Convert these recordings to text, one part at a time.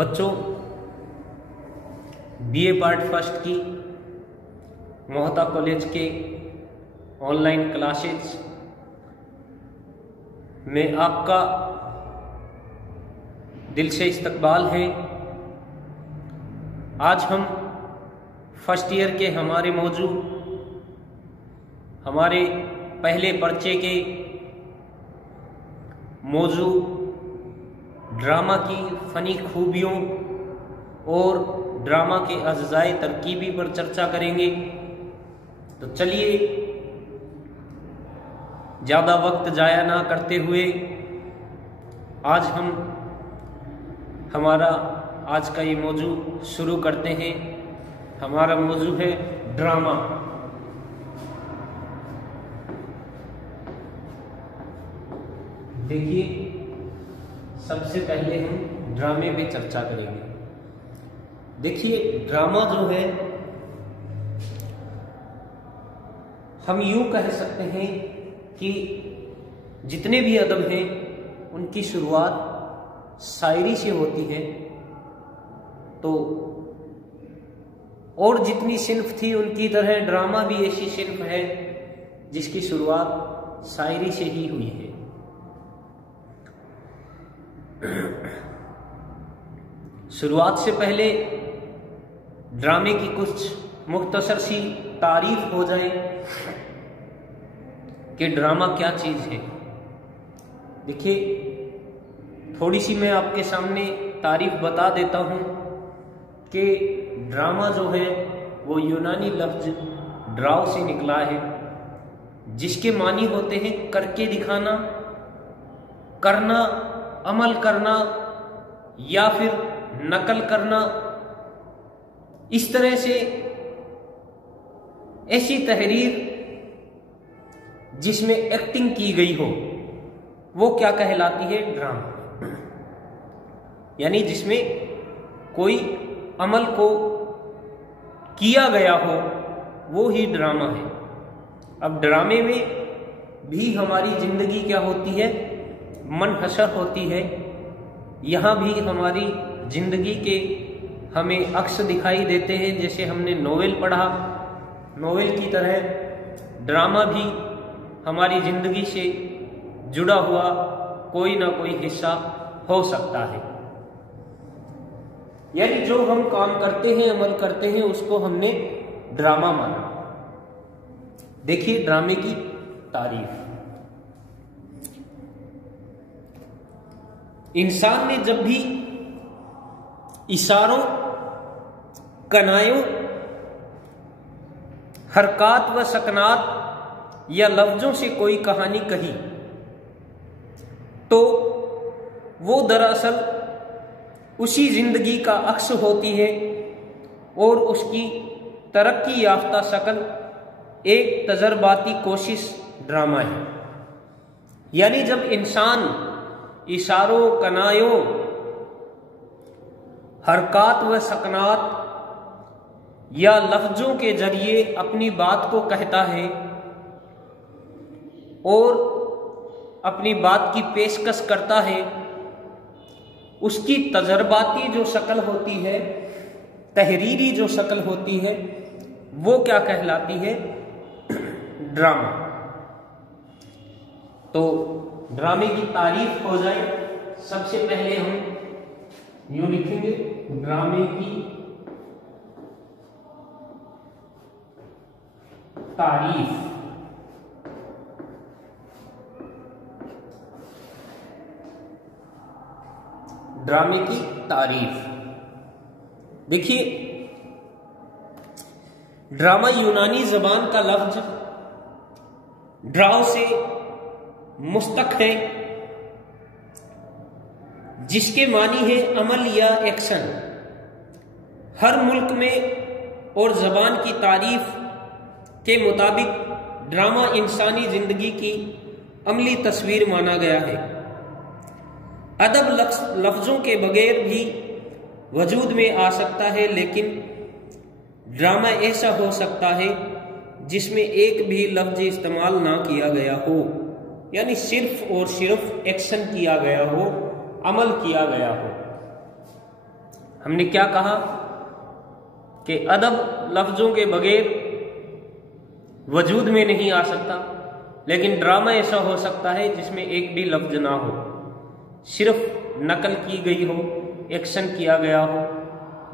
बच्चों, BA part first की Mohta college के ऑनलाइन क्लासेस में आपका दिल से इस्तकबाल है। आज हम फर्स्ट ईयर के हमारे पहले पर्चे के मौजू ड्रामा की फ़नी खूबियों और ड्रामा के अज़्ज़ाए तरकीबी पर चर्चा करेंगे। तो चलिए ज़्यादा वक्त ज़ाया ना करते हुए आज हम हमारा आज का ये मौजू शुरू करते हैं। हमारा मौजू है ड्रामा। देखिए, सबसे पहले हम ड्रामे पे चर्चा करेंगे। देखिए, ड्रामा जो है हम यूं कह सकते हैं कि जितने भी अदब हैं उनकी शुरुआत शायरी से होती है। तो और जितनी सिन्फ थी उनकी तरह ड्रामा भी ऐसी सिन्फ है जिसकी शुरुआत शायरी से ही हुई है। शुरुआत से पहले ड्रामे की कुछ मुख्तसर सी तारीफ हो जाए कि ड्रामा क्या चीज़ है। देखिए, थोड़ी सी मैं आपके सामने तारीफ बता देता हूँ कि ड्रामा जो है वो यूनानी लफ्ज ड्राव से निकला है, जिसके मानी होते हैं करके दिखाना, करना, अमल करना या फिर नकल करना। इस तरह से ऐसी तहरीर जिसमें एक्टिंग की गई हो वो क्या कहलाती है? ड्रामा। यानी जिसमें कोई अमल को किया गया हो वो ही ड्रामा है। अब ड्रामे में भी हमारी जिंदगी क्या होती है? मनहसर होती है। यहाँ भी हमारी जिंदगी के हमें अक्स दिखाई देते हैं। जैसे हमने नोवेल पढ़ा, नोवेल की तरह ड्रामा भी हमारी जिंदगी से जुड़ा हुआ कोई ना कोई हिस्सा हो सकता है। यानी जो हम काम करते हैं, अमल करते हैं, उसको हमने ड्रामा माना। देखिए, ड्रामे की तारीफ। इंसान ने जब भी इशारों, कनायों, हरकत व सकनात या लफ्जों से कोई कहानी कही तो वो दरअसल उसी जिंदगी का अक्स होती है और उसकी तरक्की याफ्ता शक्ल एक तजर्बाती कोशिश ड्रामा है। यानी जब इंसान इशारों, कनायों, हरकत व सकनात या लफ्जों के जरिए अपनी बात को कहता है और अपनी बात की पेशकश करता है, उसकी तजर्बाती जो शक्ल होती है, तहरीरी जो शक्ल होती है, वो क्या कहलाती है? ड्रामा। तो ड्रामे की तारीफ हो जाए, सबसे पहले हम यूं लिखेंगे ड्रामे की तारीफ। ड्रामे की तारीफ। देखिए, ड्रामा यूनानी जबान का लफ्ज ड्राव से मुस्तक है, जिसके मानी है अमल या एक्शन। हर मुल्क में और जबान की तारीफ के मुताबिक ड्रामा इंसानी जिंदगी की अमली तस्वीर माना गया है। अदब लफ्जों के बगैर भी वजूद में आ सकता है, लेकिन ड्रामा ऐसा हो सकता है जिसमें एक भी लफ्ज इस्तेमाल ना किया गया हो, यानी सिर्फ और सिर्फ एक्शन किया गया हो, अमल किया गया हो। हमने क्या कहा कि अदब लफ्जों के बगैर वजूद में नहीं आ सकता, लेकिन ड्रामा ऐसा हो सकता है जिसमें एक भी लफ्ज ना हो, सिर्फ नकल की गई हो, एक्शन किया गया हो,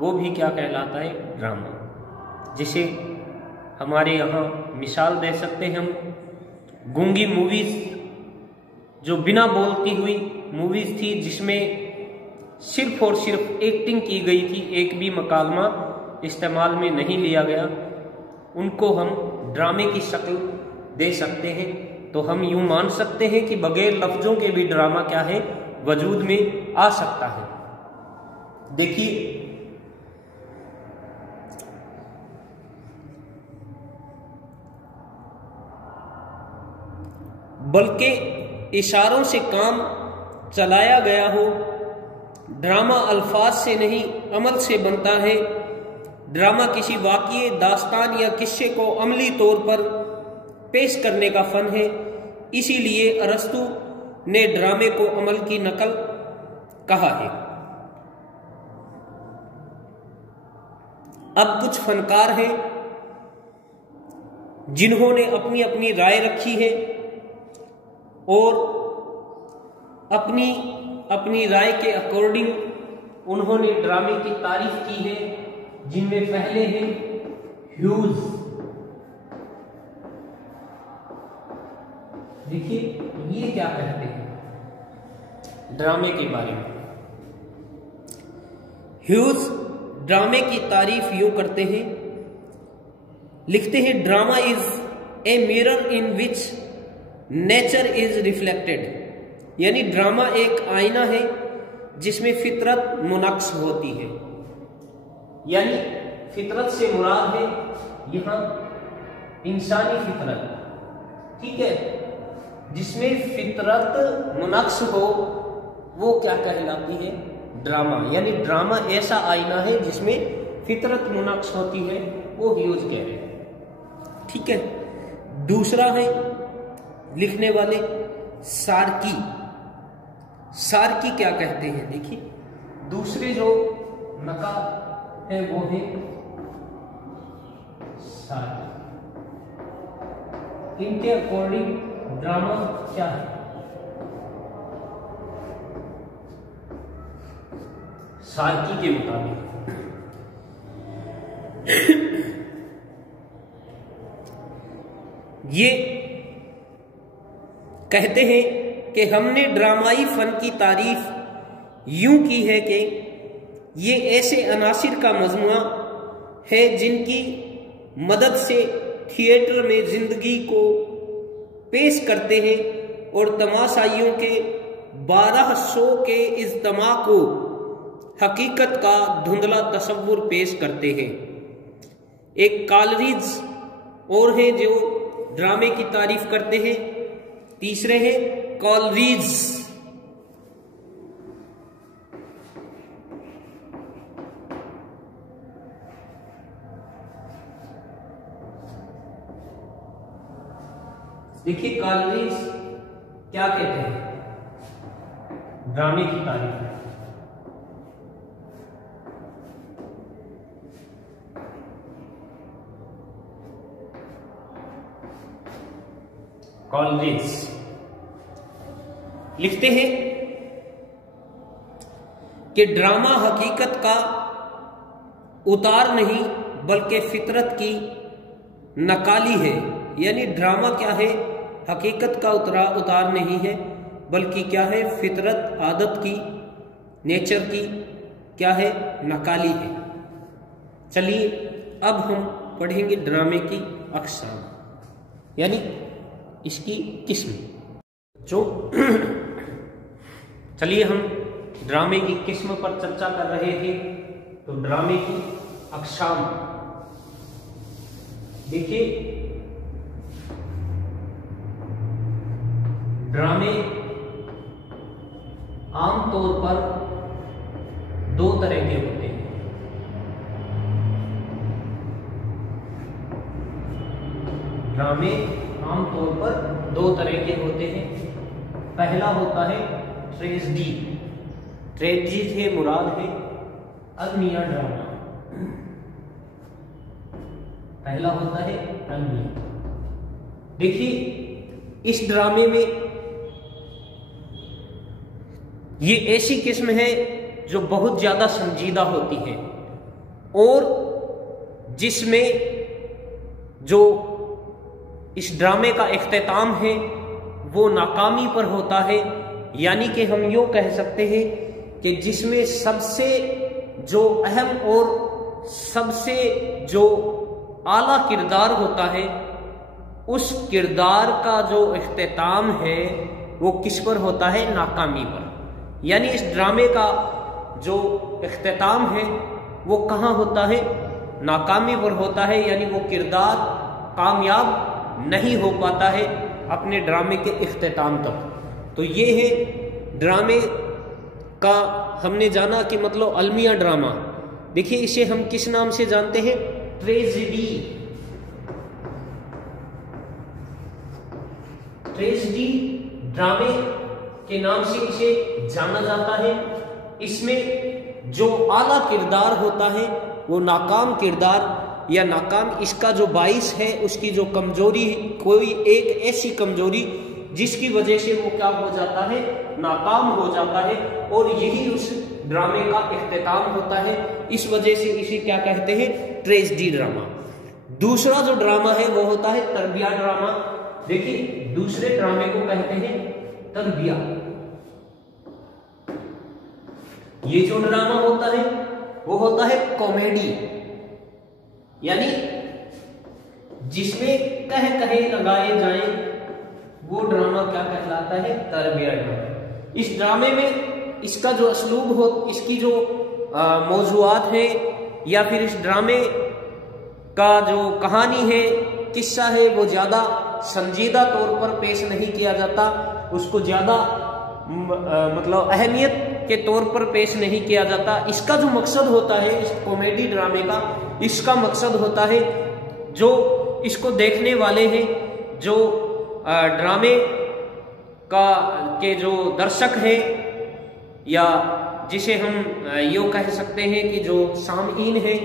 वो भी क्या कहलाता है? ड्रामा। जिसे हमारे यहाँ मिसाल दे सकते हैं हम गूंगी मूवीज, जो बिना बोलती हुई मूवीज थी, जिसमें सिर्फ और सिर्फ एक्टिंग की गई थी, एक भी मकालमा इस्तेमाल में नहीं लिया गया, उनको हम ड्रामे की शक्ल दे सकते हैं। तो हम यूं मान सकते हैं कि बगैर लफ्जों के भी ड्रामा क्या है? वजूद में आ सकता है। देखिए, बल्कि इशारों से काम चलाया गया हो। ड्रामा अल्फाज से नहीं, अमल से बनता है। ड्रामा किसी वाक़ये, दास्तान या किस्से को अमली तौर पर पेश करने का फन है। इसीलिए अरस्तु ने ड्रामे को अमल की नकल कहा है। अब कुछ फनकार हैं जिन्होंने अपनी अपनी राय रखी है और अपनी अपनी राय के अकॉर्डिंग उन्होंने ड्रामे की तारीफ की है, जिनमें पहले हैं ह्यूज। देखिए ये क्या कहते हैं ड्रामे के बारे में। ह्यूज ड्रामे की तारीफ यूं करते हैं, लिखते हैं, drama is a mirror in which nature is reflected. यानी ड्रामा एक आईना है जिसमें फितरत मुनक्स होती है। यानी फितरत से मुराद है यहां इंसानी फितरत, ठीक है, जिसमें फितरत मुनक्स हो वो क्या कहलाती है? ड्रामा। यानी ड्रामा ऐसा आईना है जिसमें फितरत मुनक्स होती है, वो ह्यूज कह रहे हैं, ठीक है। दूसरा है लिखने वाले सार्की। सार्की क्या कहते हैं? देखिए, दूसरे जो नकाब है वो है सार्की। इनके अकॉर्डिंग ड्रामा क्या है? सार्की के मुताबिक ये कहते हैं कि हमने ड्रामाई फन की तारीफ यूं की है कि ये ऐसे अनासिर का मजमुआ है जिनकी मदद से थिएटर में जिंदगी को पेश करते हैं और तमाशाइयों के 1200 के इज्तिमा को हकीकत का धुंधला तस्वुर पेश करते हैं। एक कॉलरिज और हैं जो ड्रामे की तारीफ करते हैं। तीसरे हैं कॉलरिज। देखिए कॉलरिज क्या कहते हैं? ड्रामे की तारीफ है। कॉलरिज लिखते हैं कि ड्रामा हकीकत का उतार नहीं बल्कि फितरत की नकाली है। यानी ड्रामा क्या है? हकीकत का उतार नहीं है बल्कि क्या है? फितरत, आदत की, नेचर की क्या है? नकाली है। चलिए अब हम पढ़ेंगे ड्रामे की अक़साम, यानी इसकी किस्म। जो चलिए हम ड्रामे की किस्म पर चर्चा कर रहे थे, तो ड्रामे की अक़साम देखिए, ड्रामे आमतौर पर दो तरह के होते हैं। ड्रामे आमतौर पर दो तरह के होते हैं। पहला होता है ट्रेजेडी। ट्रेजेडी से मुराद है अलमिया ड्रामा। पहला होता है अलमिया। देखिए इस ड्रामे में ये ऐसी किस्म है जो बहुत ज्यादा संजीदा होती है और जिसमें जो इस ड्रामे का इख्तिताम है वो नाकामी पर होता है। यानी कि हम यूं कह सकते हैं कि जिसमें सबसे जो अहम और सबसे जो आला किरदार होता है उस किरदार का जो इख्तिताम है वो किस पर होता है? नाकामी पर। यानी इस ड्रामे का जो इख्तिताम है वो कहाँ होता है? नाकामी पर होता है। यानी वो किरदार कामयाब नहीं हो पाता है अपने ड्रामे के इख्तिताम तक। तो ये है ड्रामे का हमने जाना कि मतलब अलमिया ड्रामा। देखिए इसे हम किस नाम से जानते हैं? ट्रेजेडी। ट्रेजेडी ड्रामे के नाम से इसे जाना जाता है। इसमें जो आला किरदार होता है वो नाकाम किरदार या नाकाम, इसका जो बाइस है उसकी जो कमजोरी, कोई एक ऐसी कमजोरी जिसकी वजह से वो क्या हो जाता है? नाकाम हो जाता है। और यही उस ड्रामे का इख्तिताम होता है। इस वजह से इसे क्या कहते हैं? Tragedy drama. दूसरा जो ड्रामा है वो होता है तरबिया ड्रामा। देखिए दूसरे ड्रामे को कहते हैं तरबिया। ये जो ड्रामा होता है वो होता है कॉमेडी, यानी जिसमें कह कहे लगाए जाएं वो ड्रामा क्या कहलाता है? तरबिया ड्रामा। इस ड्रामे में इसका जो असलूब हो, इसकी जो मौजूआत है या फिर इस ड्रामे का जो कहानी है, किस्सा है, वो ज्यादा संजीदा तौर पर पेश नहीं किया जाता। उसको ज्यादा मतलब अहमियत के तौर पर पेश नहीं किया जाता। इसका जो मकसद होता है इस कॉमेडी ड्रामे का, इसका मकसद होता है जो इसको देखने वाले हैं, जो ड्रामे का के जो दर्शक हैं या जिसे हम यूँ कह सकते हैं कि जो सामीन हैं,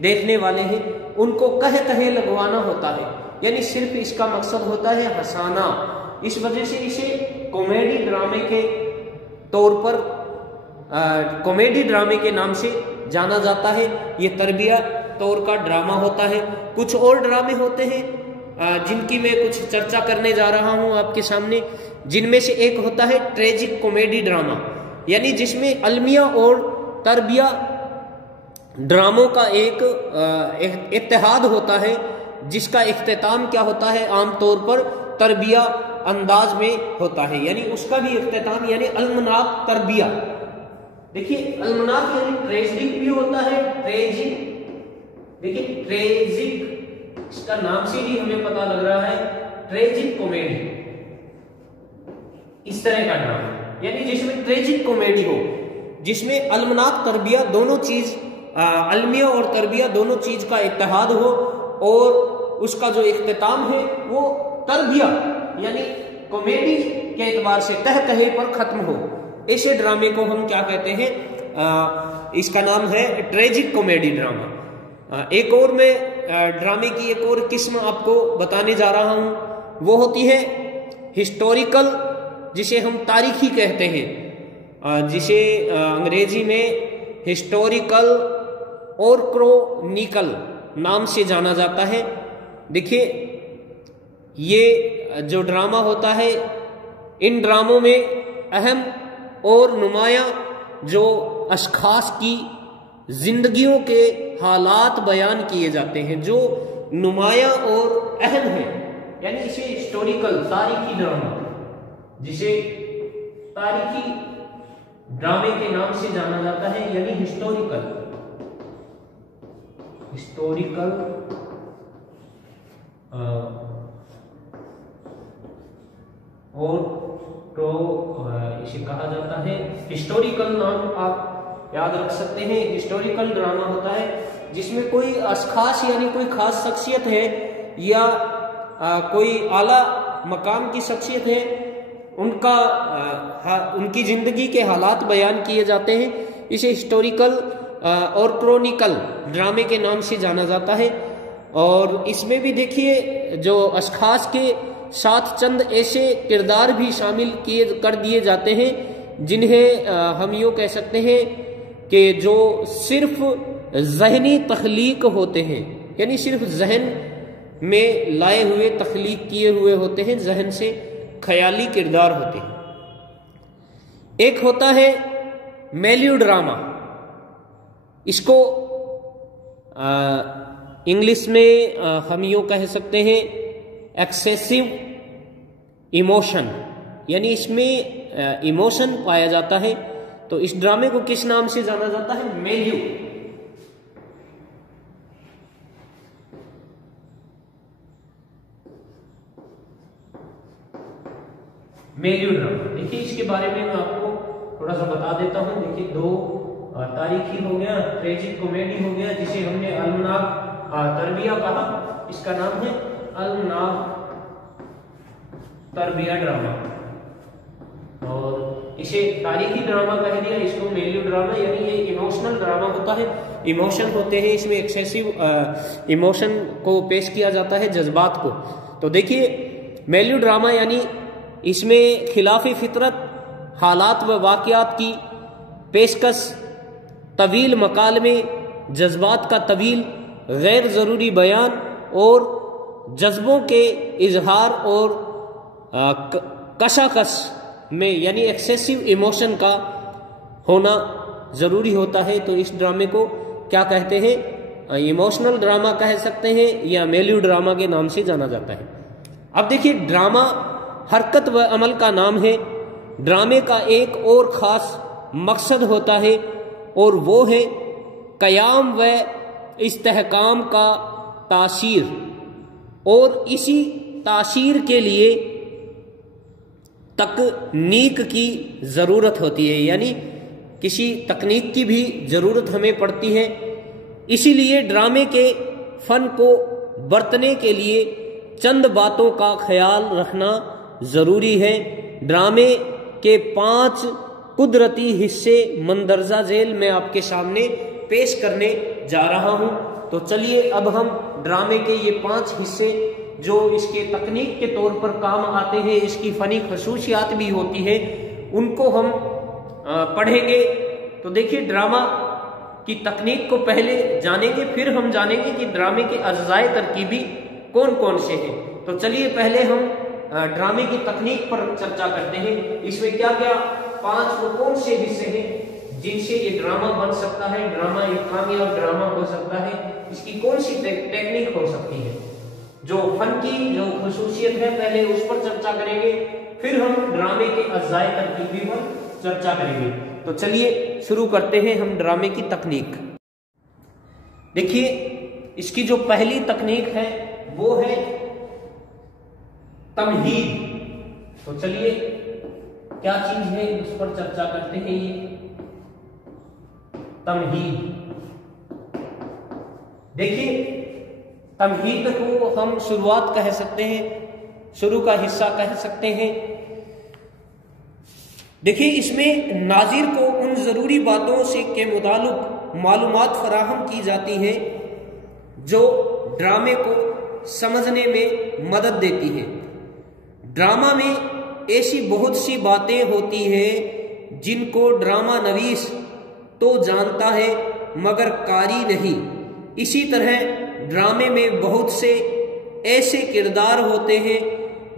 देखने वाले हैं, उनको कह कहे लगवाना होता है। यानी सिर्फ इसका मकसद होता है हंसाना। इस वजह से इसे कॉमेडी ड्रामे के तौर पर कॉमेडी ड्रामे के नाम से जाना जाता है। ये तरबिया तौर का ड्रामा होता है। कुछ और ड्रामे होते हैं जिनकी मैं कुछ चर्चा करने जा रहा हूं आपके सामने। जिनमें से एक होता है ट्रेजिक कॉमेडी ड्रामा, यानी जिसमें अलमिया और तरबिया ड्रामों का एक इत्तेहाद होता है, जिसका इख्तिताम क्या होता है? आमतौर पर तरबिया अंदाज में होता है। यानी उसका भी इख्तिताम यानी अलमनाक तरबिया। देखिए अलमनाक यानी ट्रेजिक भी होता है, ट्रेजिक। देखिए ट्रेजिक इसका नाम से ही हमें पता लग रहा है, ट्रेजिक कॉमेडी, इस तरह का ड्रामा, यानी जिसमें ट्रेजिक कॉमेडी हो, जिसमें अलमनाक तरबिया दोनों चीज, अलमिया और तरबिया दोनों चीज का इत्तेहाद हो और उसका जो इख्तिताम है वो तरबिया यानी कॉमेडी के एतबार से कह कहे पर खत्म हो। ऐसे ड्रामे को हम क्या कहते हैं? इसका नाम है ट्रेजिक कॉमेडी ड्रामा। एक और मैं ड्रामे की एक और किस्म आपको बताने जा रहा हूं, वो होती है हिस्टोरिकल, जिसे हम तारीखी कहते हैं, जिसे अंग्रेजी में हिस्टोरिकल और क्रोनिकल नाम से जाना जाता है। देखिए ये जो ड्रामा होता है, इन ड्रामों में अहम और नुमाया जो अशखास की जिंदगियों के हालात बयान किए जाते हैं, जो नुमाया और अहम है, यानी इसे हिस्टोरिकल तारीखी ड्रामा, जिसे तारीखी ड्रामे के नाम से जाना जाता है, यानी हिस्टोरिकल और तो इसे कहा जाता है हिस्टोरिकल। नाम आप याद रख सकते हैं। हिस्टोरिकल ड्रामा होता है जिसमें कोई खास यानी कोई खास शख्सियत है या कोई आला मकाम की शख्सियत है, उनकी जिंदगी के हालात बयान किए जाते हैं। इसे हिस्टोरिकल और क्रॉनिकल ड्रामे के नाम से जाना जाता है। और इसमें भी देखिए जो अशखास के साथ चंद ऐसे किरदार भी शामिल कर दिए जाते हैं जिन्हें हम यूँ कह सकते हैं कि जो सिर्फ ज़हनी तख्लीक होते हैं, यानी सिर्फ जहन में लाए हुए तख्लीक किए हुए होते हैं, जहन से ख्याली किरदार होते हैं। एक होता है मेलोड्रामा, इसको इंग्लिश में हम यूँ कह सकते हैं एक्सेसिव इमोशन, यानी इसमें इमोशन पाया जाता है। तो इस ड्रामे को किस नाम से जाना जाता है? मेलोड्रामा। देखिए इसके बारे में मैं आपको थोड़ा सा बता देता हूं। देखिए दो तारीखी हो गया, ट्रेजिक कॉमेडी हो गया, जिसे हमने अलमनाग तरबिया कहा, इसका नाम है अलमनाग तरबिया ड्रामा, और इसे तारीखी ड्रामा कह दिया, इसको मेलोड्रामा, यानी ये इमोशनल ड्रामा होता है। इमोशन होते हैं इसमें, एक्सेसिव इमोशन को पेश किया जाता है, जज्बात को। तो देखिए मेलोड्रामा यानी इसमें खिलाफी फितरत हालात व वाक़यात की पेशकश, तवील मकालमे, जज्बात का तवील गैर ज़रूरी बयान और जज्बों के इजहार और कशाकश में, यानी एक्सेसिव इमोशन का होना ज़रूरी होता है। तो इस ड्रामे को क्या कहते हैं? इमोशनल ड्रामा कह सकते हैं या मेलोड्रामा के नाम से जाना जाता है। अब देखिए ड्रामा हरकत व अमल का नाम है। ड्रामे का एक और ख़ास मकसद होता है और वो है क़याम व इस्तेहकाम का तासीर, और इसी तासीर के लिए तकनीक की ज़रूरत होती है, यानी किसी तकनीक की भी ज़रूरत हमें पड़ती है। इसीलिए ड्रामे के फ़न को बरतने के लिए चंद बातों का ख्याल रखना ज़रूरी है। ड्रामे के 5 कुदरती हिस्से मंदरजा झेल मैं आपके सामने पेश करने जा रहा हूं। तो चलिए अब हम ड्रामे के ये 5 हिस्से जो इसके तकनीक के तौर पर काम आते हैं, इसकी फ़नी खसूसियात भी होती है, उनको हम पढ़ेंगे। तो देखिए ड्रामा की तकनीक को पहले जानेंगे, फिर हम जानेंगे कि ड्रामे के अज्जाए तरकीबी कौन कौन से हैं। तो चलिए पहले हम ड्रामे की तकनीक पर चर्चा करते हैं। इसमें क्या क्या 5 कौन से हिस्से हैं जिनसे ये ड्रामा बन सकता है, ड्रामा एक कामयाब ड्रामा हो सकता है, इसकी कौन सी टेक्निक हो सकती है। जो फन की जो खसूसियत है पहले उस पर चर्चा करेंगे, फिर हम ड्रामे के अज्जाए तरकीबी पर चर्चा करेंगे। तो चलिए शुरू करते हैं हम ड्रामे की तकनीक। देखिए इसकी जो पहली तकनीक है वो है तमहीद। तो चलिए क्या चीज है उस पर चर्चा करते हैं। ये तमहीद, देखिए तमहीद को हम शुरुआत कह सकते हैं, शुरू का हिस्सा कह सकते हैं। देखिए इसमें नाज़िर को उन ज़रूरी बातों से के मुताल्लिक़ मालूमात फराहम की जाती हैं जो ड्रामे को समझने में मदद देती हैं। ड्रामा में ऐसी बहुत सी बातें होती हैं जिनको ड्रामा नवीस तो जानता है मगर कारी नहीं। इसी तरह ड्रामे में बहुत से ऐसे किरदार होते हैं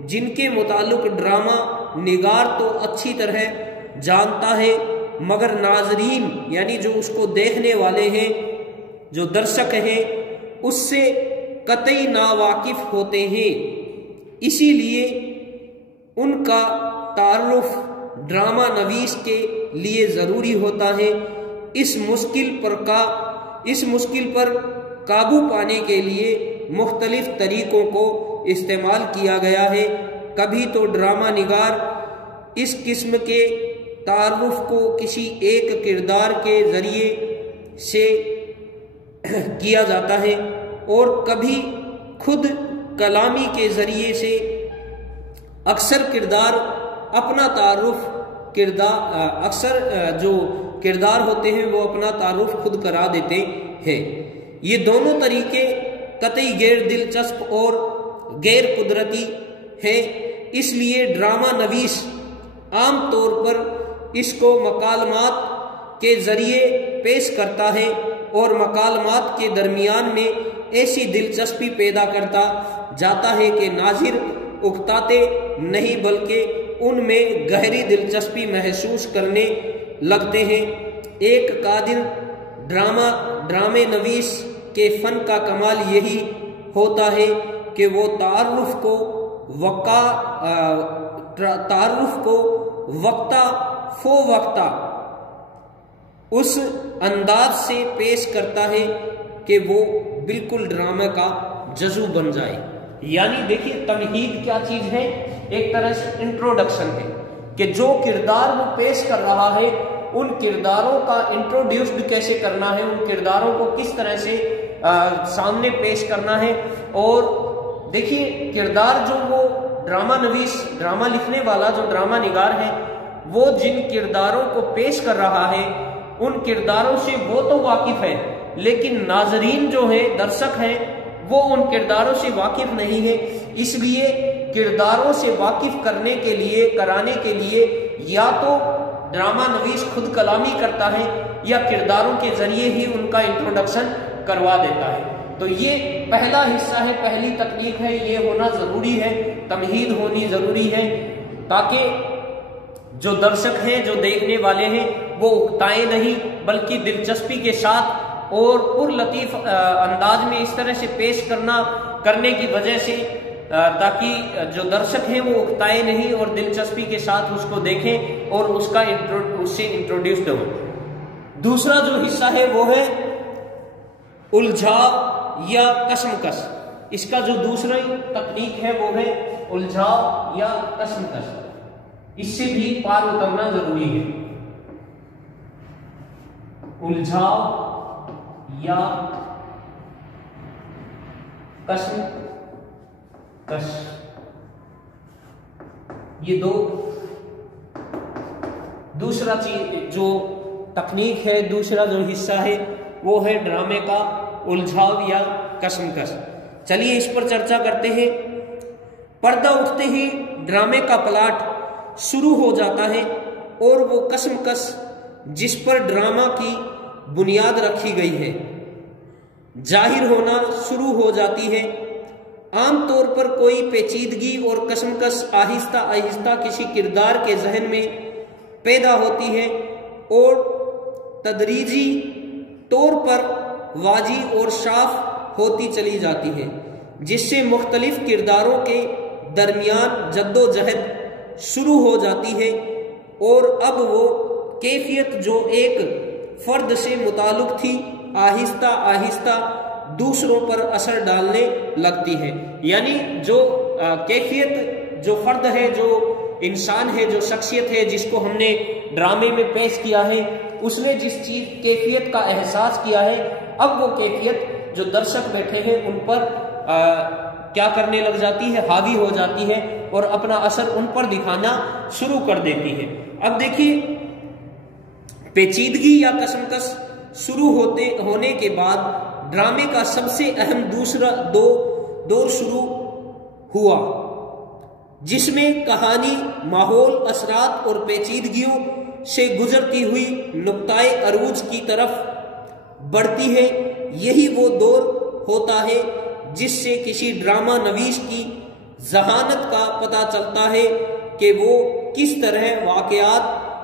जिनके मुताल्लिक़ ड्रामा निगार तो अच्छी तरह जानता है मगर नाज़रीन यानी जो उसको देखने वाले हैं, जो दर्शक हैं, उससे कतई नावाकिफ होते हैं। इसीलिए उनका तारुफ ड्रामा नवीस के लिए ज़रूरी होता है। इस मुश्किल पर काबू पाने के लिए मुख्तलिफ तरीक़ों को इस्तेमाल किया गया है। कभी तो ड्रामा निगार इस किस्म के तारुफ को किसी एक किरदार के ज़रिए से किया जाता है और कभी खुद कलामी के ज़रिए से। अक्सर जो किरदार होते हैं वो अपना तारुफ खुद करा देते हैं। ये दोनों तरीके कतई गैर दिलचस्प और गैर कुदरती हैं, इसलिए ड्रामा नवीस आम तौर पर इसको मकालमात के जरिए पेश करता है और मकालमात के दरमियान में ऐसी दिलचस्पी पैदा करता जाता है कि नाज़िर उकताते नहीं बल्कि उनमें गहरी दिलचस्पी महसूस करने लगते हैं। एक कादिर ड्रामे नवीस के फन का कमाल यही होता है कि वो तारुफ को वक्ता फो वक्ता उस अंदाज से पेश करता है कि वो बिल्कुल ड्रामा का जज़ू बन जाए। यानी देखिए तमहीद क्या चीज है, एक तरह से इंट्रोडक्शन है कि जो किरदार वो पेश कर रहा है उन किरदारों का इंट्रोड्यूस्ड कैसे करना है, उन किरदारों को किस तरह से सामने पेश करना है। और देखिए किरदार जो वो ड्रामा नवीस, ड्रामा लिखने वाला जो ड्रामा निगार है, वो जिन किरदारों को पेश कर रहा है उन किरदारों से वो तो वाकिफ है, लेकिन नाजरीन जो है, दर्शक हैं, वो उन किरदारों से वाकिफ नहीं है। इसलिए किरदारों से वाकिफ कराने के लिए या तो ड्रामा नवीस खुद कलामी करता है या किरदारों के जरिए ही उनका इंट्रोडक्शन करवा देता है। तो ये पहला हिस्सा है, पहली तकनीक है, ये होना जरूरी है, तमहीद होनी जरूरी है, ताकि जो दर्शक हैं, जो देखने वाले हैं, वो उकताए नहीं बल्कि दिलचस्पी के साथ और पुरलतीफ अंदाज में इस तरह से पेश करने की वजह से ताकि जो दर्शक हैं वो उकताए नहीं और दिलचस्पी के साथ उसको देखें और उससे इंट्रोड्यूस्ड हो। दूसरा जो हिस्सा है वो है उलझाव या कसमकस। इसका जो दूसरा तकनीक है वो है उलझाव या कसमकस। इससे भी पार उतरना जरूरी है। उलझाव या कसमकस, ये दो दूसरा चीज जो तकनीक है, दूसरा जो हिस्सा है वो है ड्रामे का उलझाव या कसमकस। चलिए इस पर चर्चा करते हैं। पर्दा उठते ही ड्रामे का प्लॉट शुरू हो जाता है और वो कसमकस जिस पर ड्रामा की बुनियाद रखी गई है जाहिर होना शुरू हो जाती है। आमतौर पर कोई पेचीदगी और कसमकस आहिस्ता आहिस्ता किसी किरदार के जहन में पैदा होती है और तदरीजी तौर पर वाजी और साफ होती चली जाती है, जिससे मुख्तलिफ किरदारों के दरमियान जद्दोजहद शुरू हो जाती है और अब वो कैफियत जो एक फर्द से मुताल्लिक थी आहिस्ता आहिस्ता दूसरों पर असर डालने लगती है। यानी जो कैफियत जो फर्द है, जो इंसान है, जो शख्सियत है जिसको हमने ड्रामे में पेश किया है, उसने जिस चीज कैफियत का एहसास किया है, अब वो कैफियत जो दर्शक बैठे हैं उन पर क्या करने लग जाती है, हावी हो जाती है और अपना असर उन पर दिखाना शुरू कर देती है। अब देखिए पेचीदगी या कसमकस शुरू होने के बाद ड्रामे का सबसे अहम दूसरा दौर शुरू हुआ, जिसमें कहानी माहौल, असरात और पेचीदगियों से गुजरती हुई नुक्ताए अरूज की तरफ बढ़ती है। यही वो दौर होता है जिससे किसी ड्रामा नवीस की जहानत का पता चलता है कि वो किस तरह वाकयात,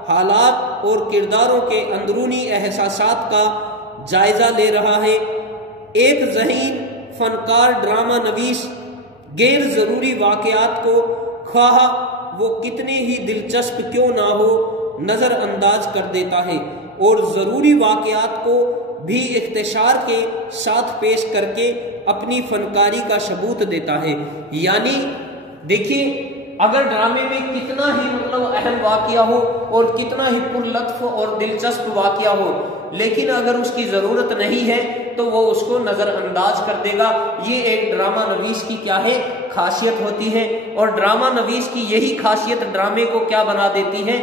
हालात और किरदारों के अंदरूनी एहसासात का जायजा ले रहा है। एक ज़हीन फनकार ड्रामा नवीस गैर ज़रूरी वाकयात को ख्वाह वो कितने ही दिलचस्प क्यों ना हो नज़रअंदाज कर देता है और ज़रूरी वाकयात को भी इख्तिसार के साथ पेश करके अपनी फनकारी का सबूत देता है। यानी देखिए अगर ड्रामे में कितना ही मतलब अहम वाकया हो और कितना ही पुरलत्फ और दिलचस्प वाकया हो, लेकिन अगर उसकी जरूरत नहीं है तो वो उसको नजरअंदाज कर देगा। ये एक ड्रामा नवीस की क्या है, खासियत होती है। और ड्रामा नवीस की यही खासियत ड्रामे को क्या बना देती है,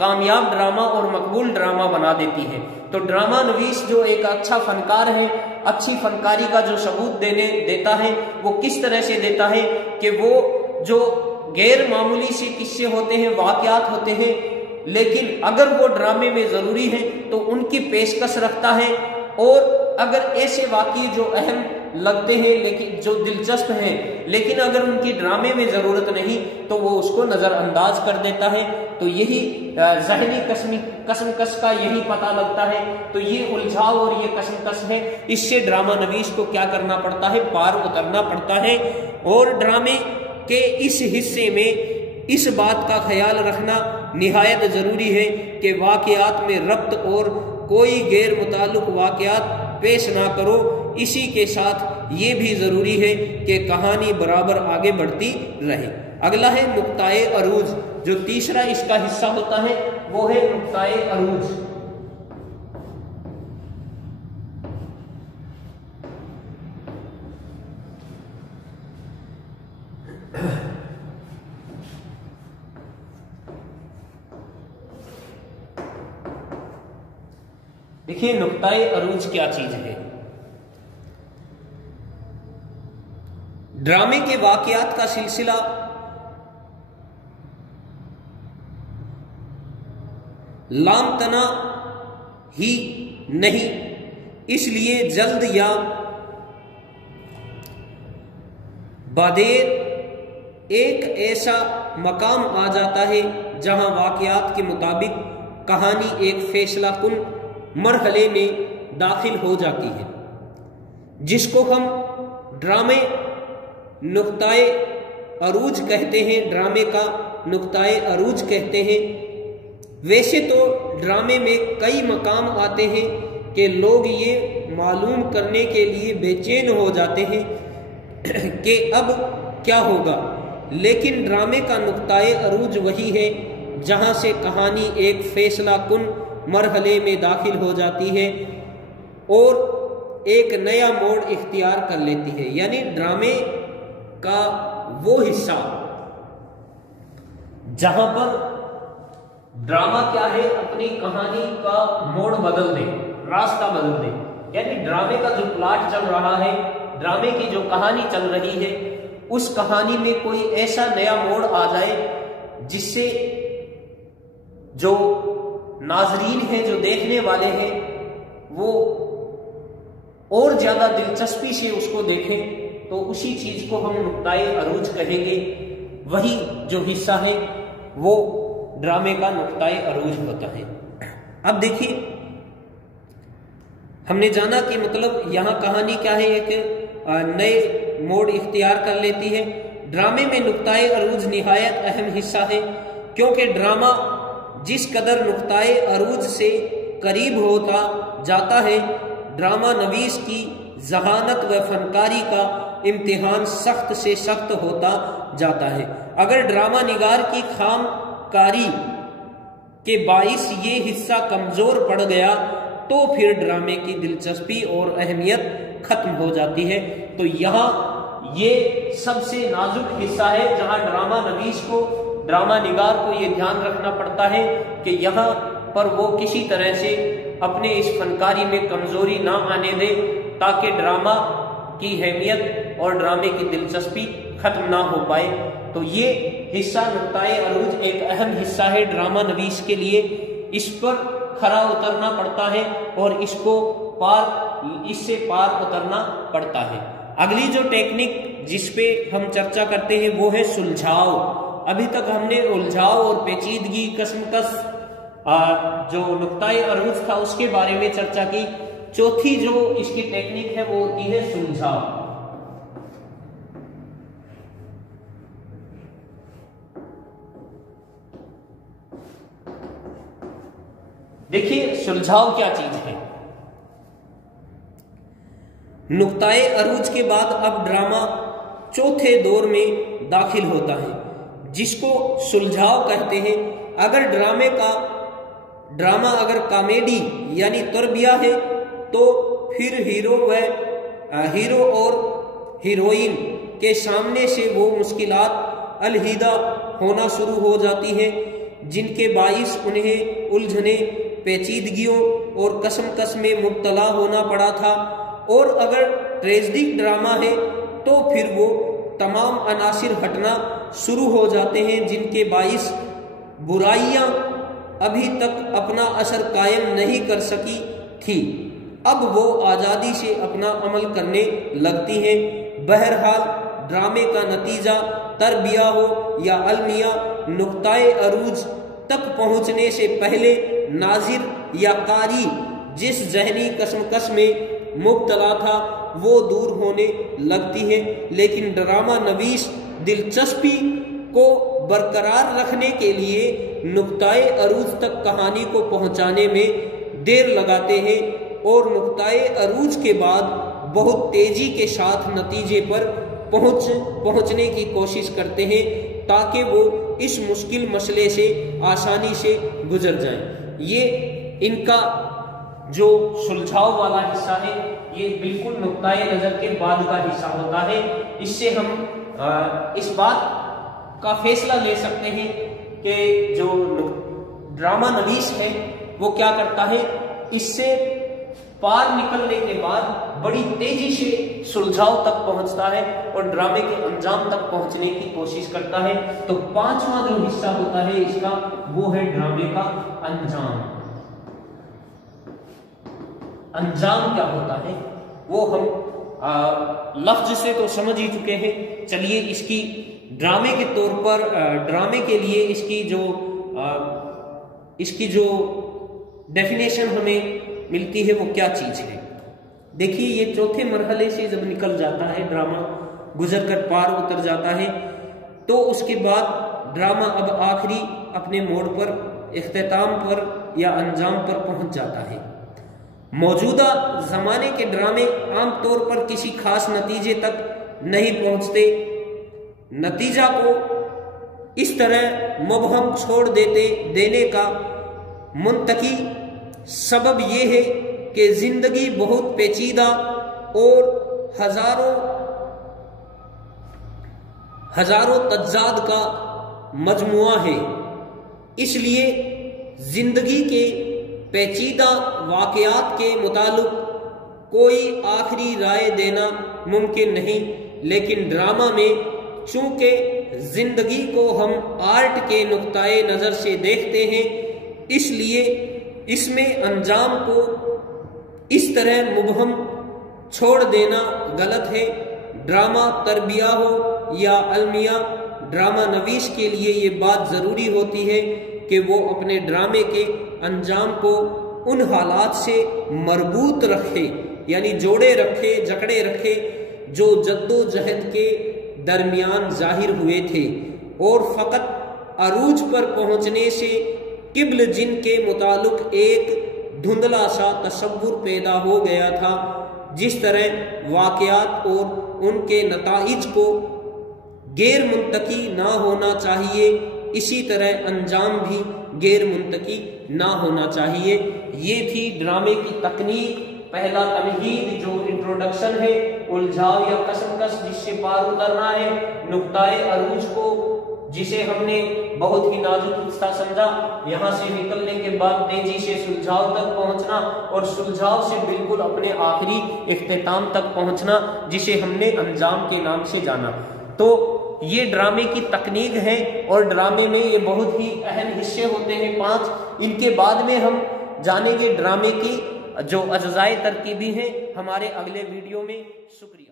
कामयाब ड्रामा और मकबूल ड्रामा बना देती है। तो ड्रामा नवीस जो एक अच्छा फनकार है, अच्छी फनकारी का जो सबूत देता है, वो किस तरह से देता है कि वो जो गैर मामूली से किस्से होते हैं, वाकयात होते हैं, लेकिन अगर वो ड्रामे में जरूरी है तो उनकी पेशकश रखता है, और अगर ऐसे वाकये जो अहम लगते हैं लेकिन जो दिलचस्प हैं, लेकिन अगर उनकी ड्रामे में जरूरत नहीं तो वो उसको नजरअंदाज कर देता है। तो यही ज़हनी कसमकस का यही पता लगता है। तो ये उलझाव और ये कसमकस है, इससे ड्रामा नवीस को क्या करना पड़ता है, पार उतरना पड़ता है। और ड्रामे के इस हिस्से में इस बात का ख्याल रखना निहायत जरूरी है कि वाकयात में रब्त और कोई गैर मुताल्लिक वाकयात पेश ना करो। इसी के साथ ये भी जरूरी है कि कहानी बराबर आगे बढ़ती रहे। अगला है नुक्ताए अरूज, जो तीसरा इसका हिस्सा होता है वो है नुक्ताए अरूज। देखिए नुक्ताए अरूज क्या चीज है। ड्रामे के वाकयात का सिलसिला लामतना ही नहीं, इसलिए जल्द या बादेर एक ऐसा मकाम आ जाता है जहां वाकयात के मुताबिक कहानी एक फैसला कुन मरहले में दाखिल हो जाती है, जिसको हम ड्रामे नुक्ताए अरूज कहते हैं, ड्रामे का नुक्ताए अरूज कहते हैं। वैसे तो ड्रामे में कई मकाम आते हैं कि लोग ये मालूम करने के लिए बेचैन हो जाते हैं कि अब क्या होगा, लेकिन ड्रामे का नुक्ताए अरूज वही है जहां से कहानी एक फैसला कुन मरहले में दाखिल हो जाती है और एक नया मोड़ इख्तियार कर लेती है। यानी ड्रामे का वो हिस्सा जहां पर ड्रामा क्या है, अपनी कहानी का मोड़ बदल दे, रास्ता बदल दे। यानी ड्रामे का जो प्लॉट चल रहा है, ड्रामे की जो कहानी चल रही है, उस कहानी में कोई ऐसा नया मोड़ आ जाए जिससे जो नाजरीन हैं, जो देखने वाले हैं, वो और ज्यादा दिलचस्पी से उसको देखें। तो उसी चीज को हम नुक्ताए अरूज कहेंगे। वही जो हिस्सा है वो ड्रामे का नुक्ताए अरूज होता है। अब देखिए, हमने जाना कि मतलब यहां कहानी क्या है, एक नए मोड़ इख्तियार कर लेती है। ड्रामे में नुक्ताए अरूज निहायत अहम हिस्सा है, क्योंकि ड्रामा जिस कदर नुक्ताए अरूज से करीब होता जाता है, ड्रामा नवीस की जहानत व फनकारी का इम्तिहान सख्त से सख्त होता जाता है। अगर ड्रामा निगार की खामकारी के बाइस ये हिस्सा कमजोर पड़ गया तो फिर ड्रामे की दिलचस्पी और अहमियत खत्म हो जाती है। तो यहाँ ये सबसे नाजुक हिस्सा है जहां ड्रामा नवीस को, ड्रामा निगार को ये ध्यान रखना पड़ता है कि यहाँ पर वो किसी तरह से अपने इस फनकारी में कमजोरी ना आने दे, ताकि ड्रामा की अहमियत और ड्रामे की दिलचस्पी खत्म ना हो पाए। तो ये हिस्सा नुक्ताए अरूज एक अहम हिस्सा है ड्रामा नवीस के लिए। इस पर खरा उतरना पड़ता है और इससे पार उतरना पड़ता है। अगली जो टेक्निक जिस पे हम चर्चा करते हैं वो है सुलझाव। अभी तक हमने उलझाव और पेचीदगी, कसमकस, जो नुक्ताए अरूज था उसके बारे में चर्चा की। चौथी जो इसकी टेक्निक है वो होती है सुलझाव। देखिए सुलझाव क्या चीज है। नुक्ताए अरूज के बाद अब ड्रामा चौथे दौर में दाखिल होता है, जिसको सुलझाव कहते हैं। अगर ड्रामा अगर कॉमेडी यानी तरबिया है तो फिर हीरो और हीरोइन के सामने से वो मुश्किलात अलहिदा होना शुरू हो जाती है। जिनके बाइस उन्हें उलझने, पेचीदगियों और कसमकस में मुब्तला होना पड़ा था। और अगर ट्रेजिक ड्रामा है तो फिर वो तमाम अनासिर हटना शुरू हो जाते हैं जिनके बाइस बुराइयां अभी तक अपना असर कायम नहीं कर सकी थी, अब वो आज़ादी से अपना अमल करने लगती हैं। बहरहाल ड्रामे का नतीजा तरबिया हो या अलमिया, नुक्ताए अरूज तक पहुंचने से पहले नाजिर या कारी जिस जहनी कसमकस में मुब्तला था वो दूर होने लगती है। लेकिन ड्रामा नवीस दिलचस्पी को बरकरार रखने के लिए नुक्ताए अरूज तक कहानी को पहुंचाने में देर लगाते हैं और नुक्ताए अरूज के बाद बहुत तेजी के साथ नतीजे पर पहुंचने की कोशिश करते हैं ताकि वो इस मुश्किल मसले से आसानी से गुजर जाएं। ये इनका जो सुलझाव वाला हिस्सा है ये बिल्कुल नुक्ताए नजर के बाद का हिस्सा होता है। इससे हम इस बात का फैसला ले सकते हैं कि जो ड्रामा नवीस है वो क्या करता है, इससे पार निकलने के बाद बड़ी तेजी से सुलझाव तक पहुंचता है और ड्रामे के अंजाम तक पहुंचने की कोशिश करता है। तो पांचवा जो हिस्सा होता है इसका वो है ड्रामे का अंजाम। अंजाम क्या होता है वो हम लफ्ज से तो समझ ही चुके हैं। चलिए इसकी ड्रामे के तौर पर ड्रामे के लिए इसकी जो डेफिनेशन हमें मिलती है वो क्या चीज है। देखिए ये चौथे मरहले से जब निकल जाता है, ड्रामा गुजर कर पार उतर जाता है, तो उसके बाद ड्रामा अब आखिरी अपने मोड़ पर, इख्तिताम पर या अंजाम पर पहुंच जाता है। मौजूदा जमाने के ड्रामे आमतौर पर किसी खास नतीजे तक नहीं पहुंचते, नतीजा को इस तरह मुबहम छोड़ देने का मुंतकी सबब यह है कि जिंदगी बहुत पेचीदा और हजारों तजाद का मजमुआ है। इसलिए जिंदगी के पेचीदा वाकयात के मुताल्लिक कोई आखिरी राय देना मुमकिन नहीं। लेकिन ड्रामा में चूंकि जिंदगी को हम आर्ट के नुक्ताए नजर से देखते हैं, इसलिए इसमें अंजाम को इस तरह मुबहम छोड़ देना गलत है। ड्रामा तरबिया हो या अलमिया, ड्रामा नवीस के लिए ये बात जरूरी होती है कि वो अपने ड्रामे के अंजाम को उन हालात से मरबूत रखे, यानी जोड़े रखे, जकड़े रखे जो जद्दोजहद के दरमियान जाहिर हुए थे और फकत अरूज पर पहुंचने से किबल जिन के मुताल्लिक एक धुंधला सा तसव्वुर पैदा हो गया था। जिस तरह वाकयात और उनके नताइज को गैर मुंतकी ना होना चाहिए, इसी तरह अंजाम भी गैर मुंतकी ना होना चाहिए। ये थी ड्रामे की तकनीक, पहला तमहीद जो इंट्रोडक्शन है, उलझाव या कसमकस जिससे पार उतरना है, नुक्ताए अरूज को जिसे हमने बहुत ही नाजुक हिस्सा समझा, यहाँ से निकलने के बाद तेजी से सुलझाव तक पहुंचना और सुलझाव से बिल्कुल अपने आखिरी इख्तिताम तक पहुंचना जिसे हमने अंजाम के नाम से जाना। तो ये ड्रामे की तकनीक है और ड्रामे में ये बहुत ही अहम हिस्से होते हैं 5। इनके बाद में हम जानेंगे ड्रामे की जो अज्जाए तरकीबी हैं हमारे अगले वीडियो में। शुक्रिया।